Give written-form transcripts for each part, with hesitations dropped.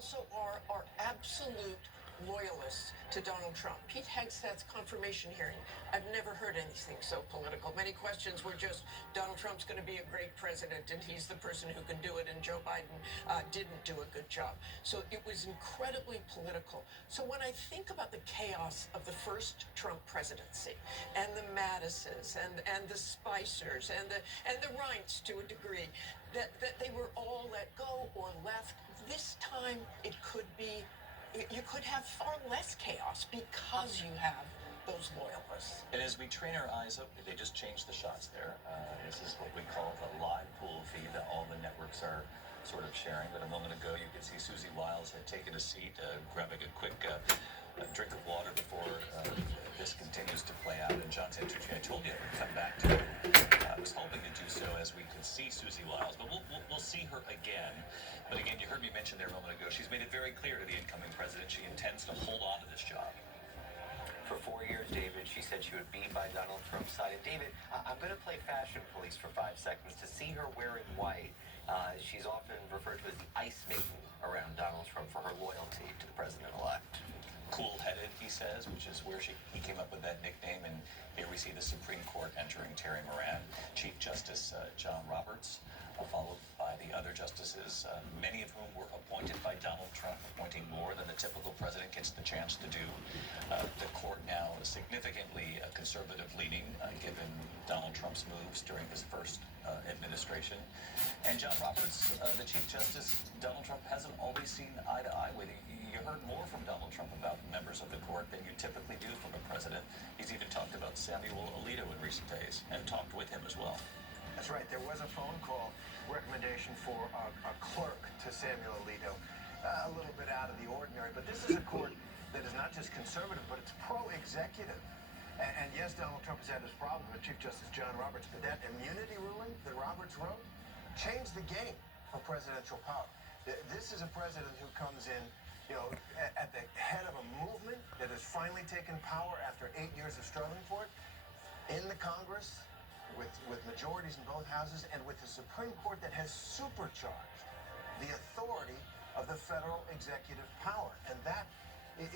also are absolute loyalists to Donald Trump. Pete Hegseth's confirmation hearing, I've never heard anything so political. Many questions were just, Donald Trump's going to be a great president, and he's the person who can do it, and Joe Biden didn't do a good job. So it was incredibly political. So when I think about the chaos of the first Trump presidency, and the Mattises, and the Spicers, and the Reints to a degree, that they were all let go or left, this time it could be, you could have far less chaos because you have those loyalists. And as we train our eyes up, they just changed the shots there. This is what we call the live pool feed that all the networks are sort of sharing. But a moment ago, you could see Susie Wiles had taken a seat, grabbing a quick drink of water before this continues to play out. And John Santucci, I told you I would come back to it. I was hoping to do so as we could see Susie Wiles, but we'll see her again. But again, you heard me mention there a moment ago, she's made it very clear to the incoming president she intends to hold on to this job. For 4 years, David, she said she would be by Donald Trump's side. And David, I'm going to play fashion police for 5 seconds. To see her wearing white, she's often referred to as the ice maiden around Donald Trump for her loyalty to the president-elect. Cool-headed, he says, which is where he came up with that nickname. And here we see the Supreme Court entering Terry Moran, Chief Justice John Roberts, followed by the other justices, many of whom were appointed by Donald Trump, appointing more than the typical president gets the chance to do. The court now is significantly conservative-leaning, given Donald Trump's moves during his first administration. And John Roberts, the Chief Justice, Donald Trump hasn't always seen eye to eye with. You heard more from Donald Trump about members of the court than you typically do from a president. He's even talked about Samuel Alito in recent days and talked with him as well. That's right. There was a phone call recommendation for a clerk to Samuel Alito. A little bit out of the ordinary, but this is a court that is not just conservative, but it's pro-executive. And yes, Donald Trump has had his problems with Chief Justice John Roberts, but that immunity ruling that Roberts wrote changed the game for presidential power. This is a president who comes in, at the head of a movement that has finally taken power after 8 years of struggling for it, in the Congress, with majorities in both houses, and with the Supreme Court that has supercharged the authority of the federal executive power. And that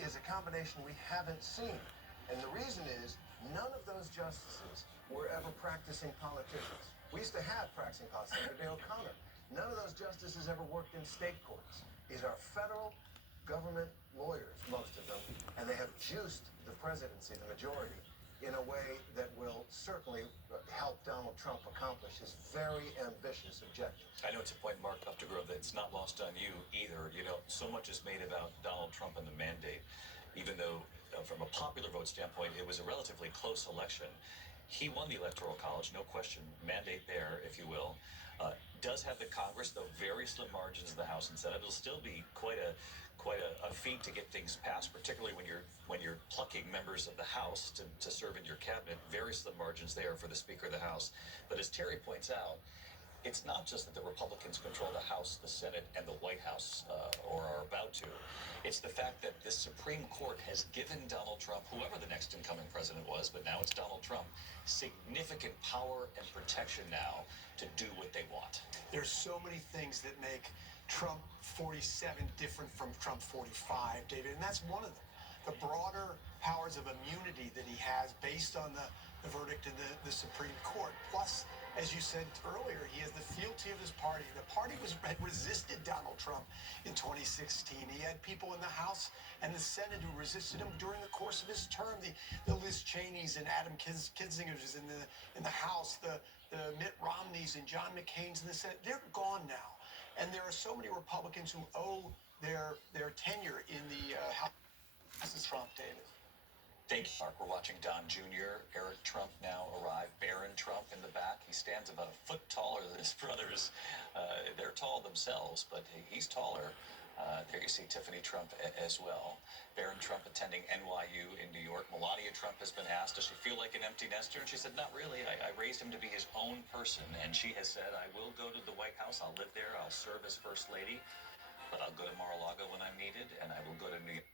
is a combination we haven't seen. And the reason is, none of those justices were ever practicing politicians. We used to have practicing politicians, Senator O'Connor. None of those justices ever worked in state courts. These are federal government lawyers, most of them, and they have juiced the presidency, the majority, in a way that will certainly help Donald Trump accomplish his very ambitious objectives. I know it's a point, Mark Updegrove, that's not lost on you either. So much is made about Donald Trump and the mandate, even though from a popular vote standpoint, it was a relatively close election. He won the Electoral College, no question, mandate there, if you will. Does have the Congress, though very slim margins in the House and Senate. It'll still be quite a feat to get things passed, particularly when you're plucking members of the House to serve in your cabinet. Very slim margins there for the Speaker of the House. But as Terry points out, it's not just that the Republicans control the House, the Senate, and the White House, or are about to. It's the fact that the Supreme Court has given Donald Trump, whoever the next incoming president was, but now it's Donald Trump, significant power and protection now to do what they want. There's so many things that make Trump 47 different from Trump 45, David, and that's one of them. The broader powers of immunity that he has based on the verdict in the Supreme Court. Plus, as you said earlier, he has the fealty of his party. The party had resisted Donald Trump in 2016. He had people in the House and the Senate who resisted him during the course of his term. The Liz Cheneys and Adam Kinzingers in the House, the Mitt Romneys and John McCain's in the Senate. They're gone now. And there are so many Republicans who owe their tenure in the House. This is Trump, David. Thank you, Mark. We're watching Don Jr. Eric Trump now arrive. Barron Trump in the back. He stands about a foot taller than his brothers. They're tall themselves, but he's taller. There you see Tiffany Trump as well. Barron Trump attending NYU in New York. Melania Trump has been asked, does she feel like an empty nester? And she said, not really. I raised him to be his own person. And she has said, I will go to the White House. I'll live there. I'll serve as First Lady. But I'll go to Mar-a-Lago when I'm needed, and I will go to New York.